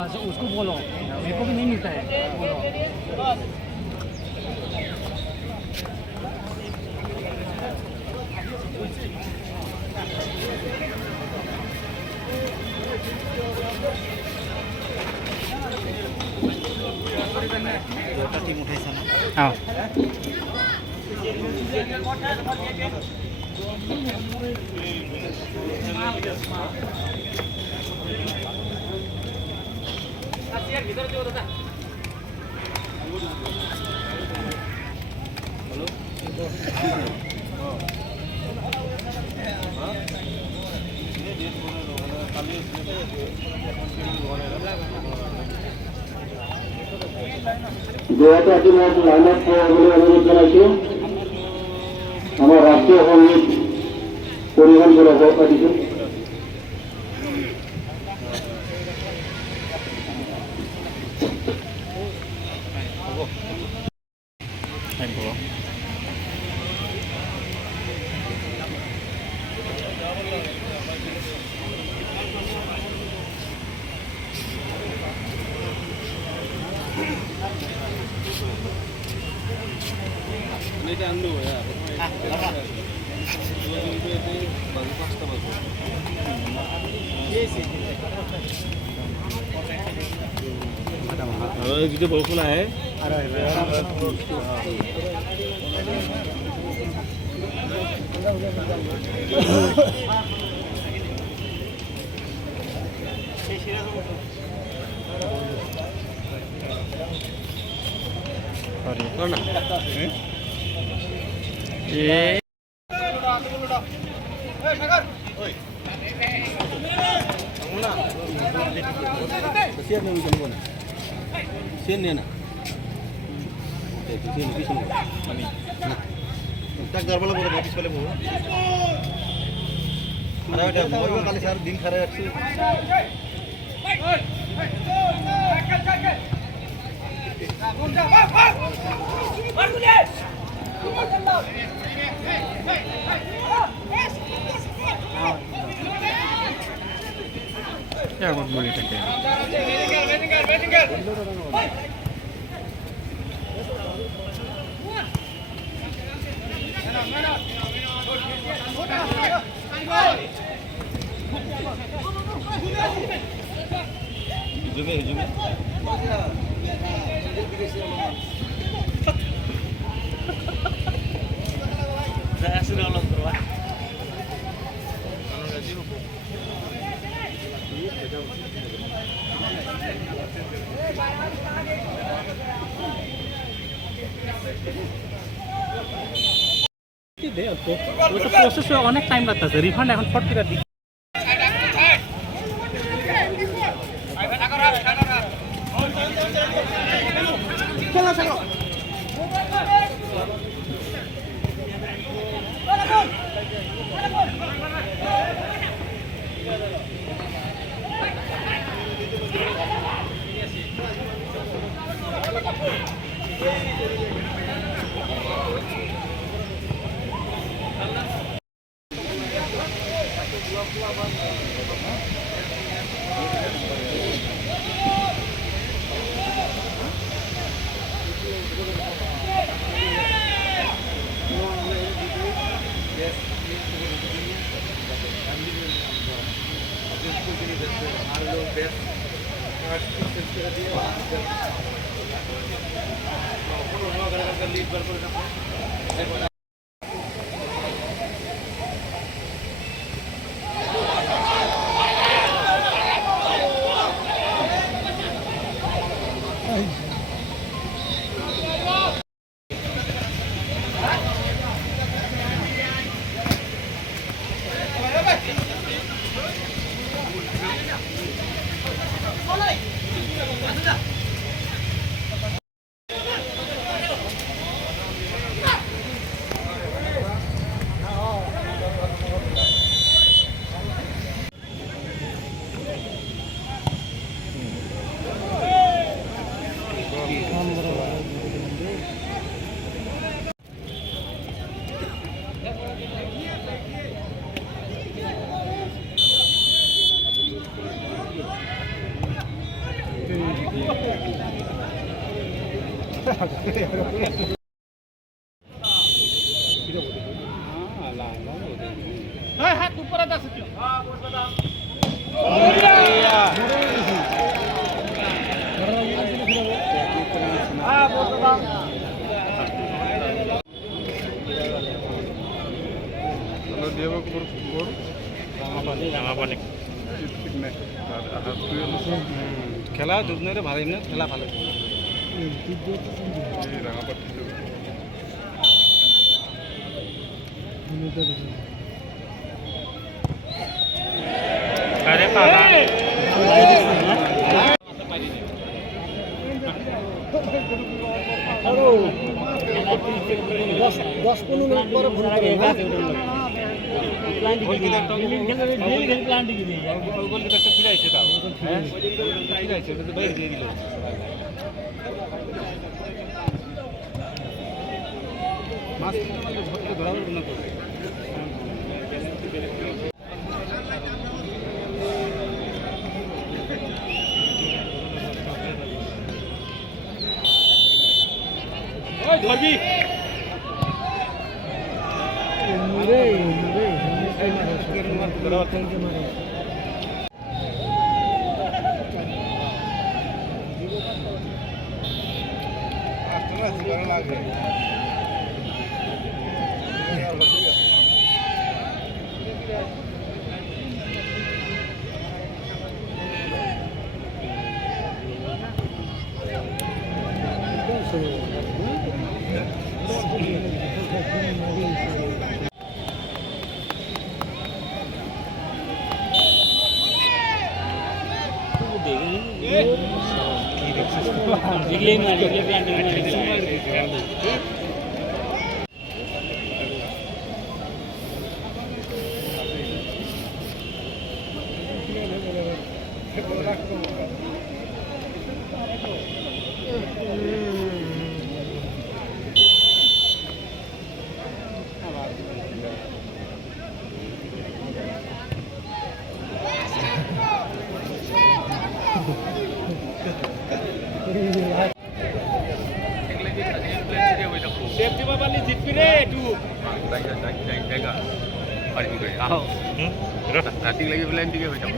उसको बोलो मेरे को भी नहीं मिलता है बोलो। टीम उठाइछ न গোয়াতে আপনার লাইন আপ বলে অনুরোধ জানাইছি আমার রাষ্ট্রীয় সঙ্গীত পরিবেশন করে পাঠিয়েছে gitu bawa pula Sini na. Sini pisan. Kami. Tak darbala pura notice pale pura. Ara eta moi kali sar din khare achi. Ya buat boleh tak. Hujung. Saya sudah ulang terus. ওটা process অনেক time লাগতেছে refund এখন ফট করে দিই হাত উপরে আছে কি খেলা দুজনেৰে ভালেই নে খেলা ভালে ধরবি দেখলেই না দেখলে প্ল্যান্টিং সেফটি বাবালি জিতবি রে একটু ৰাতি লাগি পেলাই ঠিকে হৈ যাব